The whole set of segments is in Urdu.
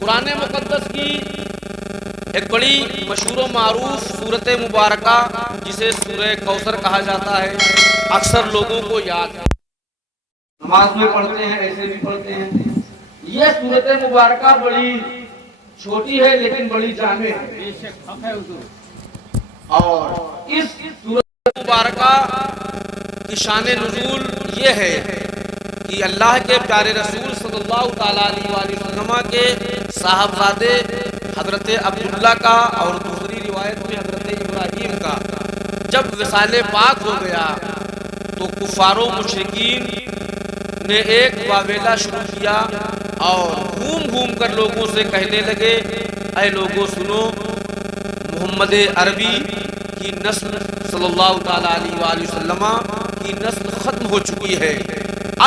قرآن مقدس کی ایک بڑی مشہور و معروف سورت مبارکہ جسے سورہ کوثر کہا جاتا ہے، اکثر لوگوں کو یاد ہے، نماز میں پڑھتے ہیں، ایسے بھی پڑھتے ہیں۔ یہ سورت مبارکہ بڑی چھوٹی ہے لیکن بڑی جامع ہے، اور اس سورت مبارکہ کی شان نزول یہ ہے کہ اللہ کے پیارے رسول صلی اللہ تعالیٰ علیہ وآلہ وسلم کے صاحبزادے حضرت عبداللہ کا اور دوسری روایت میں حضرت ابراہیم کا جب وصال پاک ہو گیا تو کفار و مشرکین نے ایک واویلا شروع کیا اور گھوم گھوم کر لوگوں سے کہنے لگے، اے لوگوں سنو، محمد عربی کی نسل صلی اللہ تعالیٰ علیہ وآلہ وسلم کی نسل ختم ہو چکی ہے،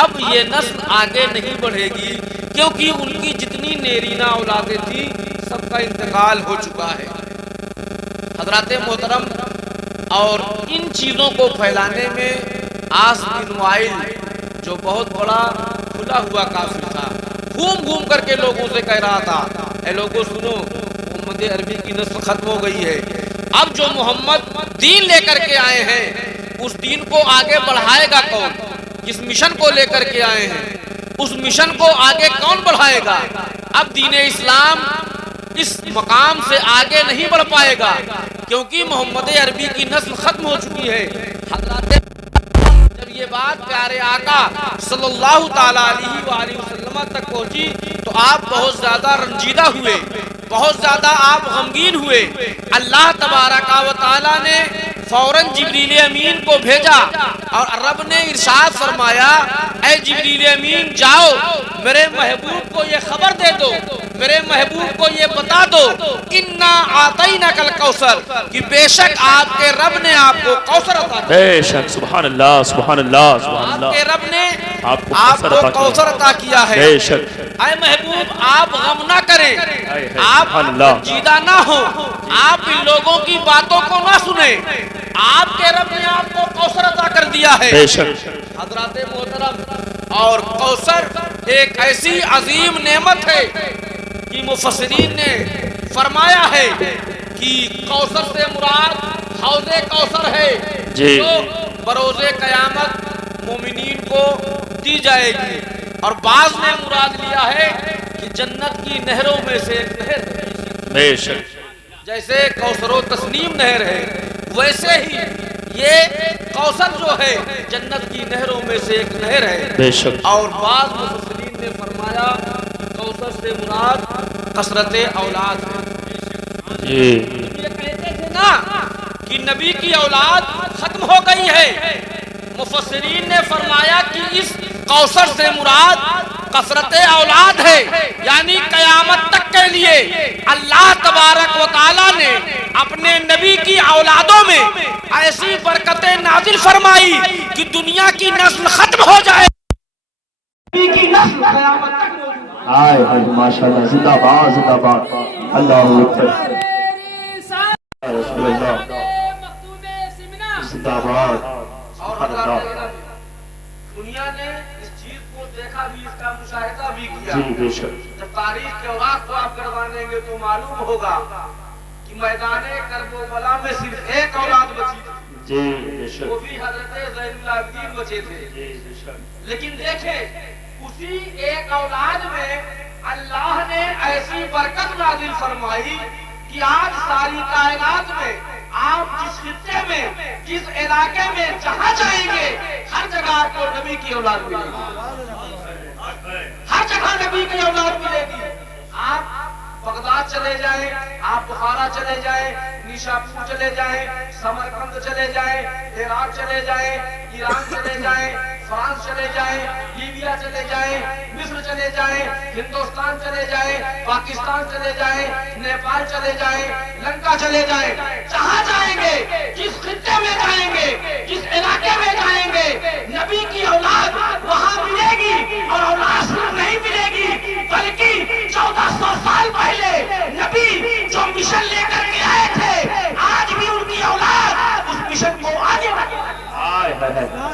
اب یہ نسل آگے نہیں بڑھے گی کیونکہ ان کی جتنی نیرینہ اولادیں تھیں سب کا انتقال ہو چکا ہے۔ حضرات محترم، اور ان چیزوں کو پھیلانے میں عاص بن وائل جو بہت بڑا کھلا ہوا کافر تھا، گھوم گھوم کر کے لوگوں سے کہہ رہا تھا، اے لوگوں سنو، محمد عربی کی نسل ختم ہو گئی ہے، اب جو محمد دین لے کر کے آئے ہیں اس دین کو آگے بڑھائے گا کون؟ جس مشن کو لے کر کے آئے ہیں اس مشن کو آگے کون بڑھائے گا؟ اب دین اسلام اس مقام سے آگے نہیں بڑھ پائے گا کیونکہ محمد عربی کی نسل ختم ہو چکی ہے۔ حضرات جب یہ بات پیارے آقا صلی اللہ تعالیٰ علیہ وآلہ وسلم تک پہنچی تو آپ بہت زیادہ رنجیدہ ہوئے، بہت زیادہ آپ غمگین ہوئے۔ اللہ تبارک و تعالیٰ نے فوراً جبریل امین کو بھیجا اور رب نے ارشاد فرمایا، اے جبریل امین جاؤ میرے محبوب کو یہ خبر دے دو، میرے محبوب کو یہ بتا دو، انا اعطیناک الکوثر، کہ بے شک آپ کے رب نے آپ کو کوثر عطا کیا، بے شک، سبحان اللہ سبحان اللہ سبحان اللہ، آپ کے رب نے آپ کو کوثر عطا کیا ہے۔ بے شک، اے محبوب آپ غم نہ کریں، آپ رنجیدہ نہ ہو، آپ ان لوگوں کی باتوں کو نہ سنیں، آپ کے رب نے آپ کو کوثر عطا کر دیا ہے۔ بے شک حضرات محترم، اور کوثر ایک ایسی عظیم نعمت ہے کہ مفسرین نے فرمایا ہے کہ کوثر سے مراد حوض کوثر ہے جو بروز قیامت مومنین کو دی جائے گی، اور بعض نے مراد لیا ہے کہ جنت کی نہروں میں سے ایک نہر ہے، بے شک، جیسے کوثر و تسنیم نہر ہے ویسے ہی یہ کوثر جو ہے جنت کی نہروں میں سے ایک نہر ہے۔ بے شک، اور بعض مفسرین نے فرمایا کہ کوثر سے مراد کثرت اولاد ہے۔ یہ کہتے تھے نا کہ نبی کی اولاد ختم ہو گئی ہے، مفسرین نے فرمایا کہ اس کوثر سے مراد کثرت اولاد ہے، یعنی قیامت تک کے لیے اللہ تبارک و تعالیٰ نے اپنے نبی کی اولادوں میں ایسی برکتیں نازل فرمائی کہ دنیا کی نسل ختم ہو جائے، نبی کی نسل قیامت تک موجود ہے۔ آئے آئے ماشاءاللہ، زندہ باد زندہ باد، اللہ اکبر، رسول اللہ، زندہ باد، سبحان اللہ۔ دنیا نے اس چیز کو دیکھا بھی، اس کا مشاہدہ بھی کیا۔ جی بے شک، جب تاریخ کے اوراق کو آپ کروانے گے تو معلوم ہوگا کہ میدان کرب و بلا میں صرف ایک اولاد بچی تھی، جی بے شک، وہ بھی حضرت زین العابدین بچے تھے۔ جی بے شک، لیکن دیکھیں اسی ایک اولاد میں اللہ نے ایسی برکت نازل فرمائی کہ آج ساری کائنات میں آپ جس خطے میں، جس علاقے میں جہاں جائیں گے ہر جگہ آپ کو نبی کی اولاد ملے گی، ہر جگہ نبی کی اولاد ملے گی۔ آپ بغداد چلے جائیں، آپ بخارا چلے جائیں، نیشاپور چلے جائیں، سمرقند چلے جائیں، عراق چلے جائیں، ایران چلے جائیں، فرانس چلے جائیں، لیبیا چلے جائیں، مصر چلے جائیں، ہندوستان چلے جائیں، پاکستان چلے جائیں، نیپال چلے جائیں، لنکا چلے جائیں، جہاں جائیں گے، جس خطے میں جائیں گے، جس علاقے میں جائیں گے، نبی کی اولاد وہاں ملے گی، اور اولاد صرف نہیں ملے گی بلکہ 1400 سال پہلے نبی جو مشن لے کر کے آئے تھے آج بھی ان کی اولاد اس مشن کو آگے بڑھائے۔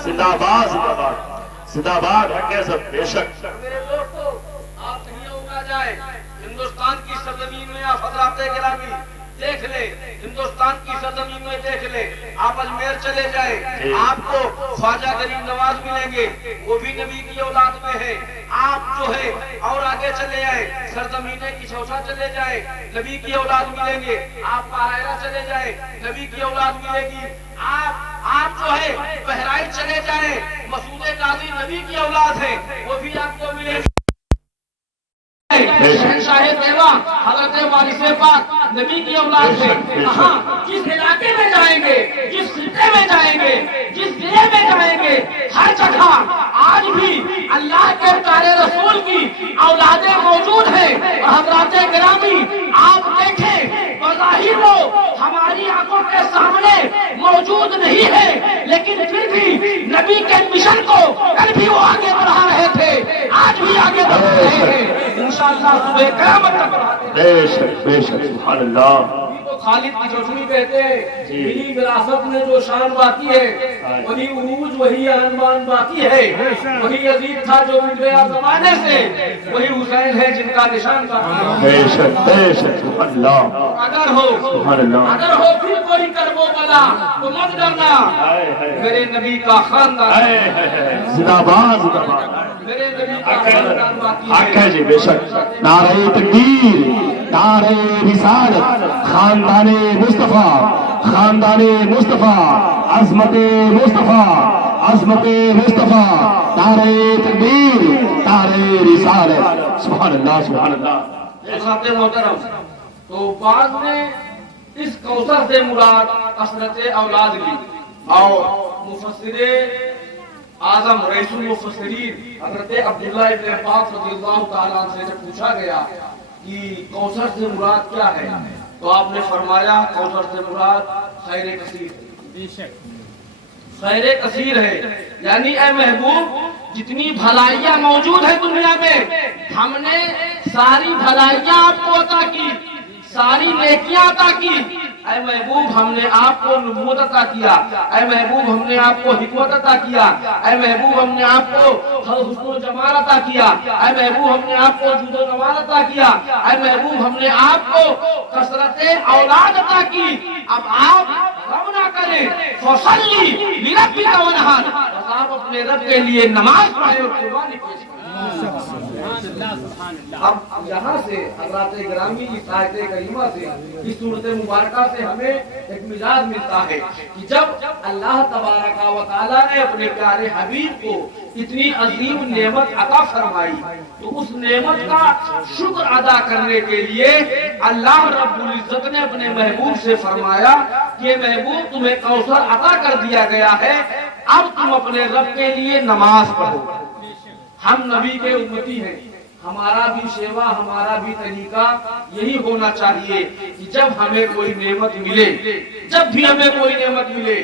زندہ باد زندہ باد زندہ باد، حق ہے سب، بے شک۔ میرے دوستو، آپ کہیں جائیں ہندوستان کی سرزمین میں آپ حضرات گرامی دیکھ لیں، ہندوستان کی سرزمین میں دیکھ لیں، آپ اجمیر چلے جائیں آپ کو خواجہ غریب نواز ملیں گے، وہ بھی نبی کی اولاد میں ہے۔ آپ جو ہے اور آگے چلے جائیں سرزمین کی شوشا چلے جائیں نبی کی اولاد ملیں گے، آپ قاہرہ چلے جائیں نبی کی اولاد ملے گی، آپ جو ہے بہرائچ چلے جائیں مسعود قاضی نبی کی اولاد ہے، وہ بھی آپ کو ملے گی۔ شہنشاہ دیوا حضرت وارث پاک نبی کی اولاد ہے۔ کہاں جس علاقے میں جائیں گے، جس خطے میں جائیں گے، جس ضلع میں جائیں گے، ہر جگہ آج بھی اللہ کے پیارے رسول کی اولادیں موجود ہیں۔ حضرات گرامی آپ دیکھیں بظاہر وہ ہماری آنکھوں کے سامنے موجود نہیں ہے، لیکن پھر بھی نبی کے مشن کو کل بھی وہ آگے بڑھا رہے تھے، آج بھی آگے بڑھ رہے ہیں انشاءاللہ صبح قیامت تک۔ بے شک سبحان اللہ۔ خالد کی چوٹنی کہتے ہیں میری وراثت میں جو شان باقی ہے وہی عروج وہی عنوان باقی ہے، وہی یزید تھا جو مٹ گیا زمانے سے، وہی حسین ہے جن کا نشان باقی ہے۔ بے شک سبحان اللہ۔ اگر ہو پھر کوئی کرب و بلا تو مت ڈرنا، میرے نبی کا خاندان زندہ باد میرے نبی کا خاندان باقی حق ہے جی، بے شک نعرہ تکبیر، نعرہ رسالت، خاندان مصطفیٰ، خاندان مصطفیٰ، عظمت مصطفیٰ، عظمت مصطفیٰ، نعرہ تکبیر، نعرہ رسالت، سبحان اللہ سبحان اللہ۔ حضرات محترم تو بعد میں اس کوثر سے مراد کثرت اولاد لی، اور مفسر اعظم رئیس المفسرین حضرت عبداللہ ابن عباس رضی اللہ تعالیٰ عنہ سے جب پوچھا گیا کہ کوثر سے مراد کیا ہے تو آپ نے فرمایا کوثر سے مراد خیر کثیر، خیر کثیر ہے، یعنی اے محبوب جتنی بھلائیاں موجود ہیں دنیا میں ہم نے ساری بھلائیاں آپ کو عطا کی، ساری نیکیاں عطا کی، اے محبوب ہم نے آپ کو نبوت عطا کیا، اے محبوب ہم نے آپ کو حکمت عطا کیا، اے محبوب ہم نے آپ کو حسن و جمال عطا کیا، اے محبوب ہم نے آپ کو جود و نوال عطا کیا، اے محبوب ہم نے آپ کو کثرت اولاد عطا کی۔ اب آپ غم نہ کریں، فصلی لربک وانحر، آپ اپنے رب کے لیے نماز پڑھیں اور قربانی پیش کریں۔ اب یہاں سے حضرات گرامی اس آیت کریمہ سے اس صورت مبارکہ سے ہمیں ایک مزاج ملتا ہے کہ جب اللہ تبارک و تعالیٰ نے اپنے پیارے حبیب کو اتنی عظیم نعمت عطا فرمائی تو اس نعمت کا شکر ادا کرنے کے لیے اللہ رب العزت نے اپنے محبوب سے فرمایا کہ محبوب تمہیں کوثر عطا کر دیا گیا ہے، اب تم اپنے رب کے لیے نماز پڑھو۔ ہم نبی کے امتی ہیں، ہمارا بھی شیوا، ہمارا بھی طریقہ یہی ہونا چاہیے کہ جب ہمیں کوئی نعمت ملے، جب بھی ہمیں کوئی نعمت ملے،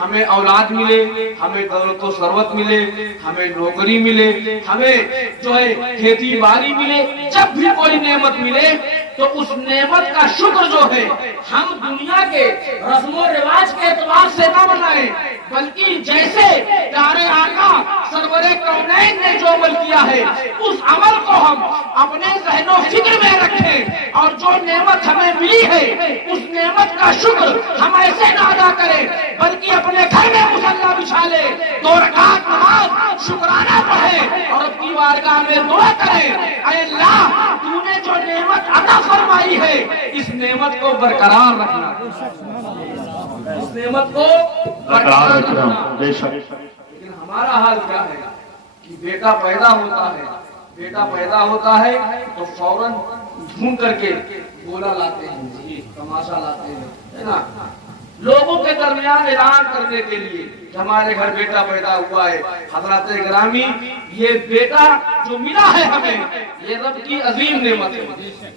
ہمیں اولاد ملے، ہمیں دولت و ثروت ملے، ہمیں نوکری ملے، ہمیں جو ہے کھیتی باڑی ملے، جب بھی کوئی نعمت ملے تو اس نعمت کا شکر جو ہے ہم دنیا کے رسم و رواج کے اعتبار سے نہ منائیں، بلکہ جیسے پیارے آقا سرور کونین نے جو عمل کیا ہے اس عمل کو ہم اپنے ذہن و فکر میں رکھیں، اور جو نعمت ہمیں ملی ہے اس نعمت کا شکر ہم ایسے نہ ادا کریں بلکہ اپنے گھر میں مصلی بچھا لیں، 2 رکعت نماز شکرانہ پڑھیں اور اپنی بارگاہ میں دعا کریں، اے اللہ تو نے جو نعمت عطا فرمائی ہے اس نعمت کو برقرار رکھنا، اس نعمت کو برقرار رکھنا۔ لیکن ہمارا حال کیا ہے کہ بیٹا پیدا ہوتا ہے تو فوراً ڈھونڈ کر کے گولا لاتے ہیں، تماشا لاتے ہیں، ہے نا، لوگوں کے درمیان اعلان کرنے کے لیے کہ ہمارے گھر بیٹا پیدا ہوا ہے۔ حضرات گرامی یہ بیٹا جو ملا ہے ہمیں یہ رب کی عظیم نعمت ہے،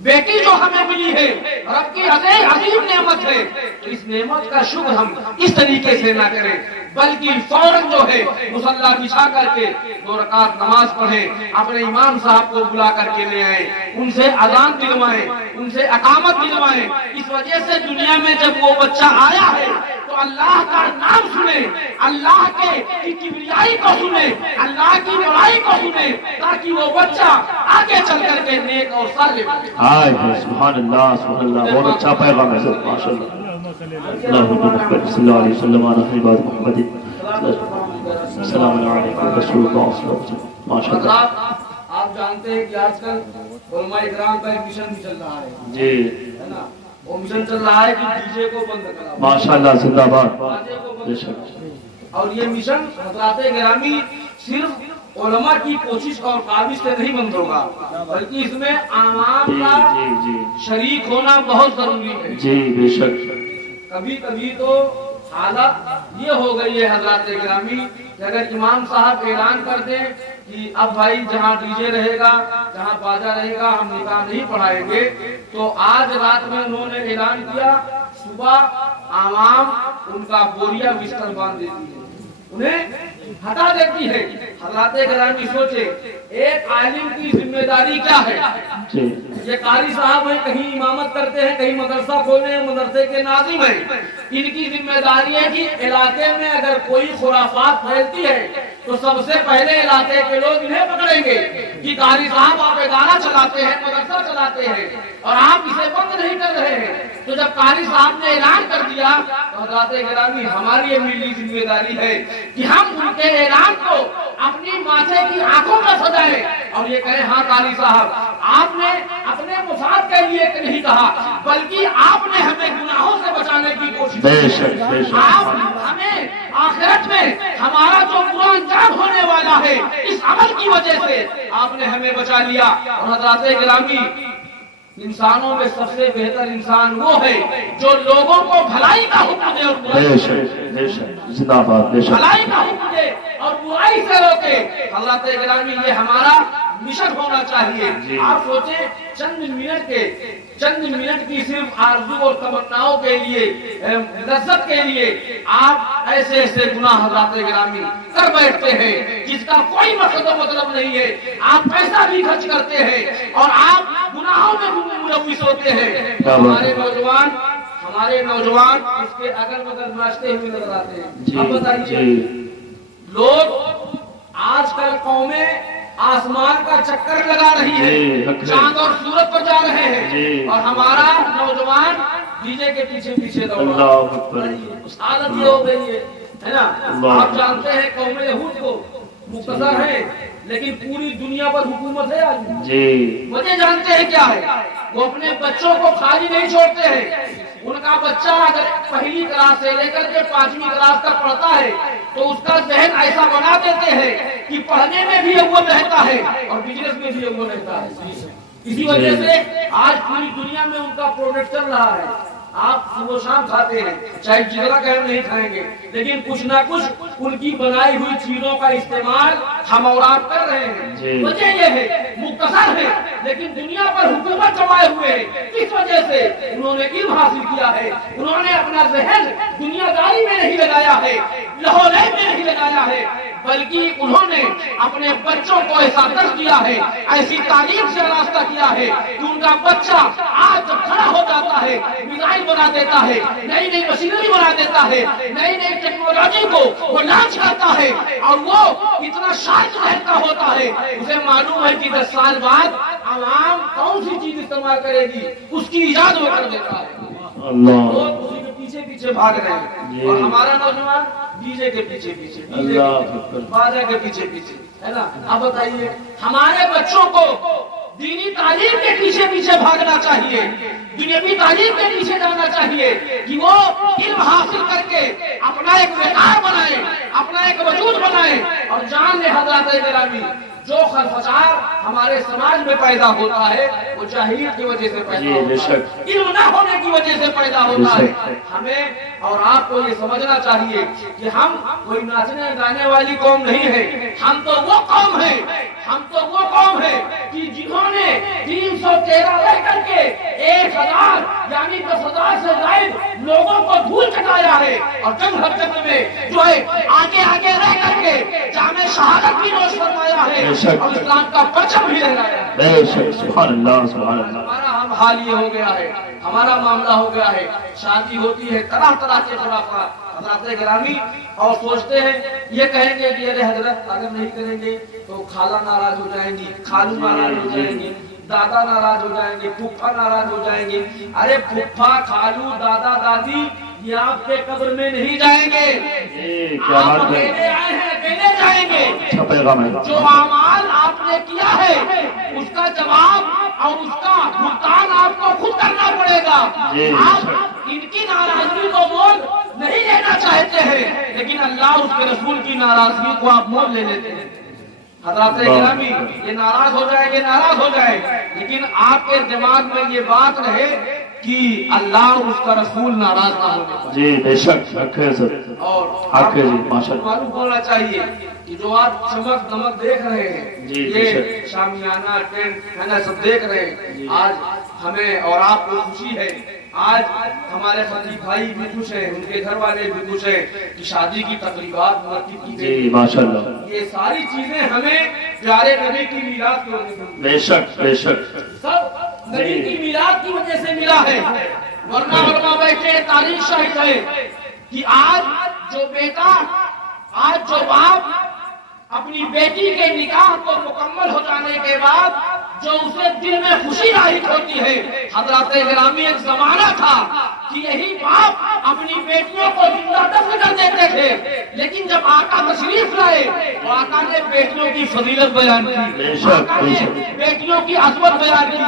بیٹی جو ہمیں ملی ہے رب کی عظیم نعمت ہے، تو اس نعمت کا شکر ہم اس طریقے سے نہ کریں بلکہ فوراً جو ہے مصلی بچھا کر کے 2 رکعت نماز پڑھیں، اپنے امام صاحب کو بلا کر کے لے آئیں، ان سے اذان دلوائیں، ان سے اقامت دلوائیں۔ اس وجہ سے دنیا میں جب وہ بچہ آیا ہے تو اللہ کا نام سنے، اللہ کی کبریائی کو سنے، اللہ کی بڑائی کو سنے، تاکہ وہ بچہ آگے چل کر کے نیک اور صالح بنے۔ سبحان اللہ، بہت اچھا پیغام ہے سر، ماشاء اللہ۔ اللہم محمد صلی اللہ علیہ وسلم علی خیر محمد، السلام علیکم رسول اللہ صلی اللہ علیہ وسلم، ماشاء اللہ۔ حضرات آپ جانتے ہیں کہ آج کل علماء اکرام کا ایک مشن بھی چل رہا ہے، جی ہے نا، وہ مشن چل رہا ہے کہ ڈی جے کو بند کرا، ماشاء اللہ، زندہ باد، باجے کو بے بند شک۔ کرا۔ اور یہ مشن حضرات گرامی صرف علماء کی کوشش اور کاوش سے نہیں بند ہوگا، بلکہ اس میں عوام جی کا جی جی شریک ہونا بہت ضروری ہے۔ جی بے شک۔ کبھی کبھی تو حالت یہ ہو گئی ہے حضرات گرامی کہ اگر امام صاحب اعلان کر دیں کہ اب بھائی جہاں ڈی جے رہے گا، جہاں باجا رہے گا، ہم نکاح نہیں پڑھائیں گے، تو آج رات میں انہوں نے اعلان کیا، صبح عوام ان کا بوریا بستر باندھ دیتی ہے، انہیں ہٹا دیتی ہے۔ حضرات گرامی سوچے ایک عالم کی ذمہ داری کیا ہے؟ جی یہ قاری صاحب ہیں، کہیں امامت کرتے ہیں، کہیں مدرسہ کھولے ہیں، مدرسے کے ناظم ہیں، ان کی ذمہ داری ہے کہ علاقے میں اگر کوئی خرافات پھیلتی ہے تو سب سے پہلے علاقے کے لوگ انہیں پکڑیں گے کہ قاری صاحب آپ ادارہ چلاتے ہیں، مدرسہ چلاتے ہیں اور آپ اسے بند نہیں کر رہے ہیں۔ تو جب قاری صاحب نے اعلان کر دیا تو حضرات گرامی ہماری یہ ملی ذمہ داری ہے کہ ہم ان کے اعلان کو اپنی ماتھے کی آنکھوں میں سجائیں اور یہ کہیں ہاں قاری صاحب آپ نے اپنے مفاد کے لیے نہیں کہا، بلکہ آپ نے ہمیں گناہوں سے بچانے کی کوشش بے کی شک، بے ہے۔ شک۔ آپ ہمیں آخرت میں ہمارا جو برا انجام ہونے والا ہے اس عمل کی وجہ سے آپ نے ہمیں بچا لیا۔ اور حضرات گرامی انسانوں میں سب سے بہتر انسان وہ ہے جو لوگوں کو بھلائی کا حکم دے اور برائی بے شک، بے شک، زندہ باد، بے شک۔ بھلائی کا حکم دے اور برائی سے روکے۔ حضرات گرامی یہ ہمارا مشن ہونا چاہیے۔ آپ سوچیں چند منٹ کی صرف آرزو اور تمناؤں کے لیے، لذت کے لیے آپ ایسے ایسے گناہ حضرات گرامی کر بیٹھتے ہیں جس کا کوئی مقصد و مطلب نہیں ہے۔ آپ پیسہ بھی خرچ کرتے ہیں اور آپ گناہوں میں ملوث ہوتے ہیں۔ ہمارے نوجوان اس کے اگل بگل ناچتے ہوئے نظر آتے ہیں۔ اب بتائیے لوگ آج کل قومیں آسمان کا چکر لگا رہی ہے، چاند اور سورج پر جا رہے ہیں اور ہمارا نوجوان ڈی جے کے پیچھے پیچھے دوڑ رہا ہے۔ حالت یہ ہو گئی ہے نا۔ آپ جانتے ہیں قوم یہود کو مختصر ہے لیکن پوری دنیا پر حکومت ہے آج۔ وجہ جانتے ہیں کیا ہے؟ وہ اپنے بچوں کو خالی نہیں چھوڑتے ہیں۔ ان کا بچہ اگر پہلی کلاس سے لے کر کے 5ویں کلاس تک پڑھتا ہے تو اس کا ذہن ایسا بنا دیتے ہیں کہ پڑھنے میں بھی اول رہتا ہے اور بزنس میں بھی اول رہتا ہے۔ اسی وجہ سے آج پوری دنیا میں ان کا پروڈکٹ چل رہا ہے۔ آپ صبح و شام کھاتے ہیں، چاہے جگرا کہ نہیں کھائیں گے، لیکن کچھ نہ کچھ ان کی بنائی ہوئی چیزوں کا استعمال ہم اور آپ کر رہے ہیں۔ وجہ یہ ہے مختصر ہے لیکن دنیا پر حکومت جمائے ہوئے ہیں۔ کس وجہ سے؟ انہوں نے علم حاصل کیا ہے، انہوں نے اپنا ذہن دنیا داری میں نہیں لگایا ہے، لہولے میں نہیں لگایا ہے، بلکہ انہوں نے اپنے بچوں کو ایسا درس دیا ہے، ایسی تعلیم سے راستہ کیا ہے کہ ان کا بچہ آج جب کھڑا ہو جاتا ہے میزائل بنا دیتا ہے، نئی نئی مشینری بنا دیتا ہے، نئی نئی ٹیکنالوجی کو وہ لانچ کرتا ہے اور وہ اتنا شاید رہتا ہوتا ہے، اسے معلوم ہے کہ 10 سال بعد عوام کون سی چیز استعمال کرے گی اس کی ایجاد وہ کر دیتا ہے۔ لوگ اسی کے پیچھے پیچھے بھاگ رہے ہیں اور ہمارا نوجوان ڈی جے کے پیچھے پیچھے، باجا کے پیچھے پیچھے، ہے نا۔ اب بتائیے ہمارے بچوں کو دینی تعلیم کے پیچھے پیچھے بھاگنا چاہیے، دنیاوی تعلیم کے پیچھے جانا چاہیے کہ وہ علم حاصل کر کے اپنا ایک وقار بنائے، اپنا ایک وجود بنائے اور جان لے حضرات گرامی جو خلفشار ہمارے سماج میں پیدا ہوتا ہے وہ جاہلیت کی وجہ سے پیدا ہوتا ہے، علم نہ ہونے کی وجہ سے پیدا ہوتا ہے۔ ہمیں اور آپ کو یہ سمجھنا چاہیے کہ ہم کوئی ناچنے گانے والی قوم نہیں ہے، ہم تو وہ قوم ہے، ہم تو وہ قوم ہے کہ جنہوں نے 313 رہ کر کے 1000 یعنی 10,000 سے زائد لوگوں کو دھول چٹایا ہے، اور جنگ ہر جنگ میں جو ہے آگے آگے رہ کر کے جامع شہادت بھی نوش فرمایا ہے اور اسلام کا پرچم بھی لہرایا ہے۔ بے شک، سبحان اللہ سبحان اللہ۔ ہمارا ہم حال یہ ہو گیا ہے، ہمارا معاملہ ہو گیا ہے، شادی ہوتی ہے طرح طرح کے خرافات حضرات گرامی، اور سوچتے ہیں یہ کہیں گے کہ ارے حضرت اگر نہیں کریں گے تو خالہ ناراض ہو جائیں گی، خالو ناراض ہو جائیں گے، دادا ناراض ہو جائیں گے، پھپھا ناراض ہو جائیں گے۔ ارے پھپھا، خالو، دادا، دادی یہ آپ کے قبر میں نہیں جائیں گے، آپ دینے آئے ہیں، دینے جائیں گے۔ جو اعمال آپ نے کیا ہے اس کا جواب اور اس کا بھگتان آپ کو خود کرنا پڑے گا۔ آپ ان کی ناراضگی کو مول نہیں لینا چاہتے ہیں، لیکن اللہ اس کے رسول کی ناراضگی کو آپ مول لے لیتے ہیں۔ حضرات گرامی، یہ ناراض ہو جائے گے، ناراض ہو جائے، لیکن آپ کے دماغ میں یہ بات رہے کہ اللہ اور اس کا رسول ناراض نہ ہونے۔ جی بے شک، رکھے سر، اور آپ معلوم ہونا چاہیے کہ جو آپ چمک دمک دیکھ رہے ہیں، یہ شامیانہ ٹینٹ ہے نا، سب دیکھ رہے ہیں، آج ہمیں اور آپ کو خوشی ہے، آج ہمارے خطیب بھائی بھی خوش ہیں، ان کے گھر والے بھی خوش ہیں کہ شادی کی تقریبات مرتب کی گئی۔ ماشاءاللہ، یہ ساری چیزیں ہمیں پیارے نبی کی میراث کی وجہ سے، بے شک بے شک، سب نبی کی میراث کی وجہ سے ملا ہے۔ ورنہ علماء بیٹھے تاریخ شاہد ہے کہ آج جو بیٹا، آج جو باپ اپنی بیٹی کے نکاح کو مکمل ہو جانے کے بعد جو اسے دل میں خوشی لاحق ہوتی ہے، حضرات گرامی ایک زمانہ تھا کہ یہی باپ اپنی بیٹیوں کو زندہ دفن کر دیتے تھے، لیکن جب آقا تشریف لائے تو آقا نے بیٹیوں کی فضیلت بیان کی، آقا نے بیٹیوں کی عظمت بیان کی،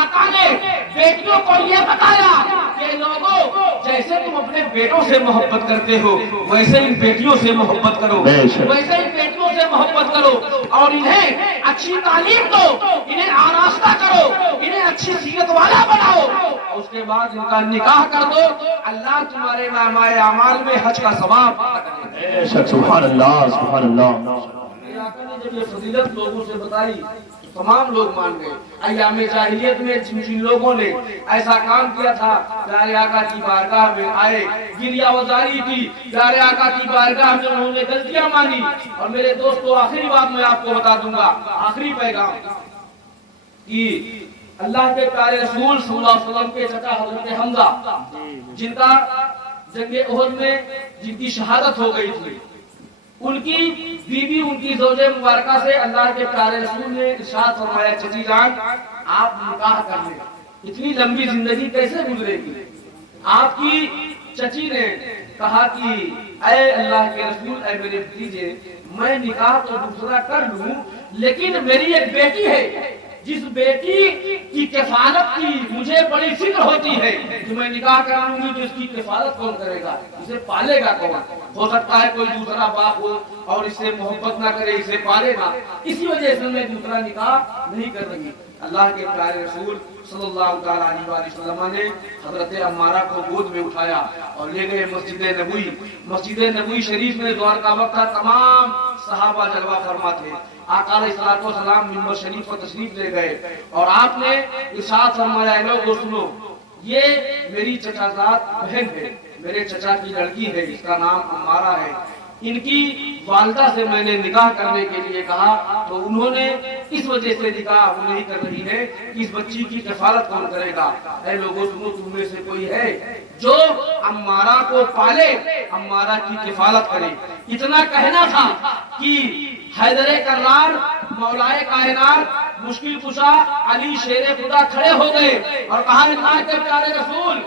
آقا نے بیٹیوں کو یہ بتایا کہ لوگوں جیسے تم اپنے بیٹوں سے محبت کرتے ہو ویسے ان بیٹیوں سے محبت کرو، ویسے ان بیٹیوں سے محبت کرو، اور انہیں اچھی تعلیم دو، انہیں آراستہ کرو، انہیں اچھی سیرت والا بناؤ، اس کے بعد ان کا نکاح کر دو، اللہ تمہارے نامہ اعمال میں حج کا ثواب عطا کرے گا۔ سبحان اللہ سبحان اللہ۔ آقا نے جب یہ فضیلت لوگوں سے بتائی تو تمام لوگ مان گئے۔ ایام جاہلیت میں جن لوگوں نے ایسا کام کیا تھا، پیارے آقا کی بارگاہ میں آئے، گریہ وزاری کی، پیارے آقا کی بارگاہ میں انہوں نے غلطیاں مانی۔ اور میرے دوستو آخری بات میں آپ کو بتا دوں گا، آخری پیغام کہ اللہ کے پیارے رسول صلی اللہ علیہ وسلم کے چچا حضرت حمزہ، جن کا جنگ احد میں جن کی شہادت ہو گئی تھی، ان کی بیوی، ان کی زوج مبارکہ سے اللہ کے پیارے رسول نے ارشاد فرمایا، چچی جان آپ نکاح کر لیں، اتنی لمبی زندگی کیسے گزرے گی؟ آپ کی چچی نے کہا کہ اے اللہ کے رسول، اے میرے بھتیجے، میں نکاح تو دوسرا کر لوں، لیکن میری ایک بیٹی ہے، جس بیٹی کی کفالت کی مجھے بڑی فکر ہوتی ہے کہ میں نکاح کراؤں گی تو اس کی کفالت کون کرے گا، اسے پالے گا کون؟ ہو سکتا ہے کوئی دوسرا باپ ہو اور اس سے محبت نہ کرے، اسے پالے گا، اسی وجہ سے میں دوسرا نکاح نہیں کر رہی۔ اللہ کے پیارے رسول صلی اللہ علیہ وسلم نے حضرت عمارہ کو گود میں اٹھایا اور لے گئے مسجد نبوی۔ مسجد نبوی شریف میں دوار کا وقت تھا، تمام صحابہ جلوہ فرما تھے۔ آقا علیہ السلام منبر شریف پر تشریف لے گئے اور آپ نے ارشاد فرمایا، اے لوگو سنو، یہ میری چچا زاد بہن ہے، میرے چچا کی لڑکی ہے، اس کا نام عمارہ ہے، ان کی والدہ سے میں نے نکاح کرنے کے لیے کہا تو انہوں نے اس وجہ سے نکاح وہ نہیں کر رہی ہے کہ اس بچی کی کفالت کون کرے گا۔ اے لوگوں سنو، تم میں سے کوئی ہے جو عمارہ کو پالے، عمارہ کی کفالت کرے؟ اتنا کہنا تھا کہ حیدر کرار، مولائے کائنات، مشکل کشا علی شیر خدا کھڑے ہو گئے اور کہا، اللہ کے پیارے رسول،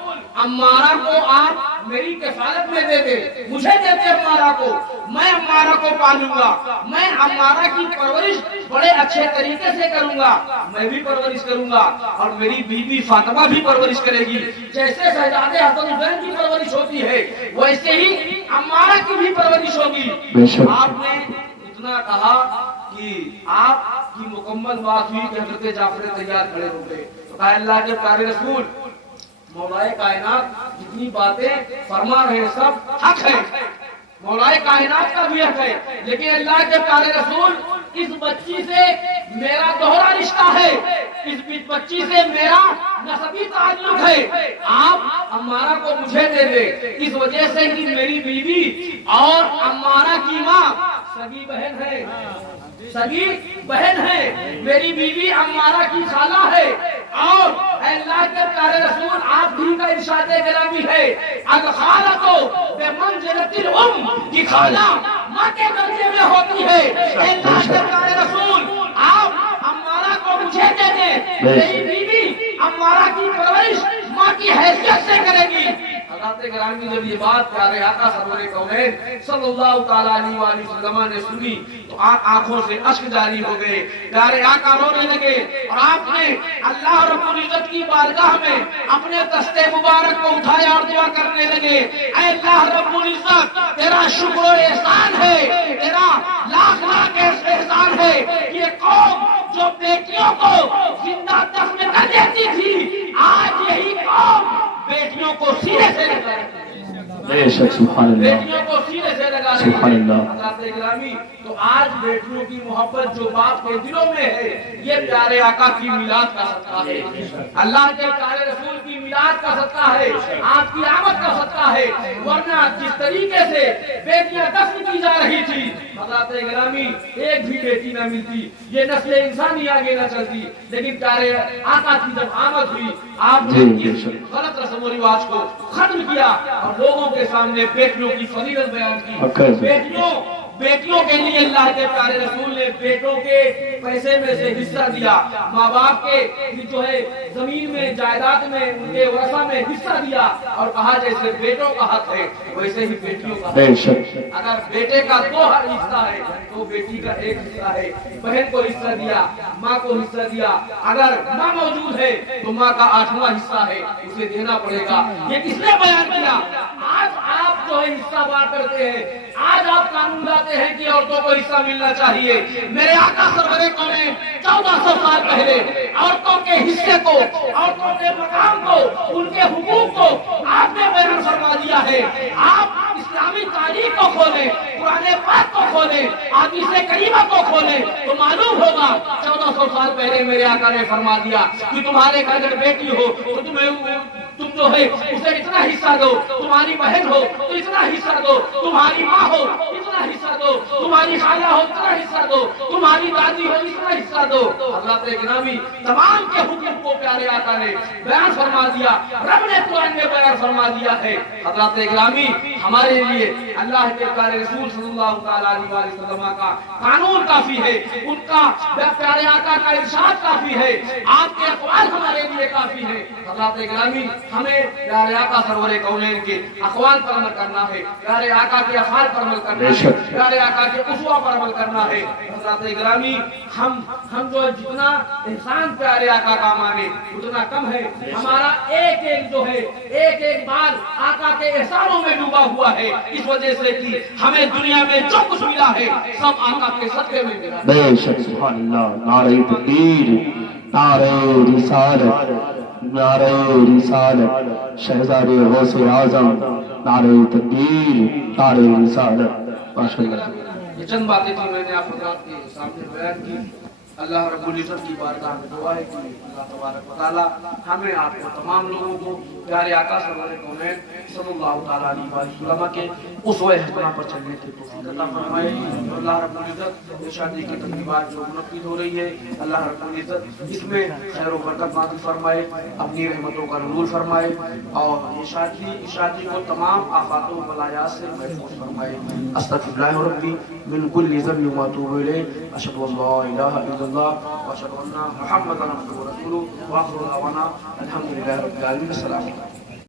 عمارہ کو آپ میری کفالت میں دے دے، مجھے دیتے عمارہ کو، میں عمارہ کو پالوں گا، میں عمارہ کی پرورش بڑے اچھے طریقے سے کروں گا، میں بھی پرورش کروں گا اور میری بیوی فاطمہ بھی پرورش کرے گی، جیسے شہزادے حسن حسین کی پرورش ہوتی ہے ویسے ہی عمارہ کی بھی پرورش ہوگی۔ آپ نے اتنا کہا کہ آپ کی مکمل بات ہوئی کہ حضرت جعفر طیار کھڑے ہو گئے. تو کہا اللہ کے پیارے رسول مولائے کائنات جتنی باتیں فرما رہے سب حق ہے, مولائے کائنات کا بھی حق ہے, لیکن اللہ کے پیارے رسول اس بچی سے میرا دوہرا رشتہ ہے, اس بچی سے میرا نسبی تعلق ہے, آپ عمارہ کو مجھے دے دے, اس وجہ سے کہ میری بیوی اور عمارہ کی ماں سگی بہن ہے, سگی بہن ہے, میری بیوی عمارہ کی خالہ ہے. اور اے اللہ کے پیارے رسول آپ ہی کا ارشاد گرامی ہے الخالۃ بمنزلۃ الام, کی خالہ ماں کے درجے میں ہوتی ہے. اے اللہ کے پیارے رسول آپ عمارہ کو مجھے دے دیں, میری بیوی عمارہ کی پرورش ماں کی حیثیت سے کرے گی. حضرات گرامی جب یہ بات پیارے آقا سرور کونین صلی اللہ تعالیٰ علیہ وآلہ وسلم نے سنی تو آنکھوں سے اشک جاری ہو گئے, پیارے آقا رونے لگے اور آپ نے اللہ رب العزت کی بارگاہ میں اپنے دستے مبارک کو اٹھایا اور دعا کرنے لگے, اے اللہ رب العزت تیرا شکر و احسان ہے, تیرا لاکھ لاکھ احسان ہے. یہ قوم جو بیٹیوں کو زندہ دفن کر دیتی تھی, آج یہی قوم بیٹیوں کو سینے سے لگا رہی ہے, بے شک سبحان اللہ, بیٹیوں کو سینے سے لگا رہی سبحان اللہ. حضرات گرامی تو آج بیٹیوں کی محبت جو باپ کے دلوں میں ہے یہ پیارے آقا کی میلاد کا صدقہ ہے, اللہ کے پیارے رسول کی میلاد کا صدقہ ہے, آپ کی آمد کا صدقہ ہے. ورنہ جس طریقے سے بیٹیاں دفن کی جا رہی تھی حضرات گرامی ایک بھی بیٹی نہ ملتی, یہ نسل انسانی آگے نہ چلتی. لیکن پیارے آقا کی جب آمد ہوئی آپ نے اس غلط رسم و رواج کو ختم کیا اور لوگوں کے سامنے بیٹیوں کی فضیلت بیان کی. بیٹیوں کے لیے اللہ کے پیارے رسول نے بیٹوں کے پیسے میں سے حصہ دیا, ماں باپ کے جو ہے زمین میں جائیداد میں ان کے ورثہ میں حصہ دیا اور کہا جیسے بیٹوں کا حق ہے ویسے ہی بیٹیوں کا حق ہے. اگر بیٹے کا 2 حصہ ہے تو بیٹی کا 1 حصہ ہے. بہن کو حصہ دیا, ماں کو حصہ دیا, اگر ماں موجود ہے تو ماں کا 8واں حصہ ہے, اسے دینا پڑے گا. یہ کس نے بیان کیا؟ آج آپ جو ہے حصہ بانٹ کرتے ہیں, آج آپ قانون لاتے ہیں کہ عورتوں کو حصہ ملنا چاہیے. میرے آقا سرور کونین 1400 سال پہلے عورتوں کے حصے کو, عورتوں کے مقام کو, ان کے حقوق کو آپ نے بیان فرما دیا ہے. آپ اسلامی تاریخ کو کھولیں, قرآن پاک کو کھولیں, حدیث کریمہ کو کھولیں تو معلوم ہوگا 1400 سال پہلے میرے آقا نے فرما دیا کہ تمہارے گھر اگر بیٹی ہو تو تم جو ہے اسے اتنا حصہ دو, تمہاری بہن ہو تو اتنا حصہ دو, تمہاری ماں ہو اتنا حصہ دو, تمہاری خالہ ہو اتنا حصہ دو, تمہاری دادی ہو اتنا حصہ دو. حضرات گرامی تمام کے حکم کو پیارے آقا نے بیان فرما دیا, رب نے قرآن میں بیان فرما دیا ہے. حضرات گرامی ہمارے لیے اللہ کے پیارے رسول صلی اللہ تعالیٰ علیہ وسلم کا قانون کافی ہے, ان کا پیارے آقا کا ارشاد کافی ہے, آپ کے اقوال ہمارے لیے کافی ہے. حضرات گرامی ہمیں پیارے آقا سرور کونین کے اقوال پر عمل کرنا ہے, پیارے آقا کے افعال پر عمل کرنا ہے, پیارے آقا کے اسوہ پر عمل کرنا ہے. حضرات گرامی ہم جو جتنا انسان پیارے آقا کا مانے اتنا کم ہے. ہمارا ایک ایک جو ہے ایک ایک بال آقا کے احسانوں میں ڈوبا ہوا ہے, اس وجہ سے کہ ہمیں دنیا میں جو کچھ ملا ہے سب آقا کے صدقے میں ملا. بے شک سبحان اللہ. نعرہ تکبیر, نعرہ رسالت, نعرہ رسالت, شہزادے غوث اعظم, نعرہ تکبیر, نعرہ رسالت. ماشاءاللہ. یہ چند باتیں تھی میں نے آپ حضرات کے سامنے بیان کی. اللہ رب العزت کی بارگاہ میں دعا ہے کہ اللہ تبارک و تعالی ہمیں آپ کو تمام لوگوں کو پیارے آقا سرور کونین صلی اللہ تعالیٰ علیہ وسلم کے اسوہ حسنہ پر چلنے کی توفیق عطا فرمائے. اللہ رب العزت شادی کی تقریبات جو منعقد ہو رہی ہے اللہ رب العزت اس میں خیر و برکت نازل فرمائے, اپنی رحمتوں کا نزول فرمائے اور یہ شادی کو تمام آفات و بلایات سے محفوظ فرمائے. استغفر اللہ ربی من کل ذنب واتوب الیہ. اشهد ان لا الہ الا اللہ واشهد ان محمدا عبدہ ورسولہ واخر دعوانا الحمد للہ رب العالمین. السلام علیکم.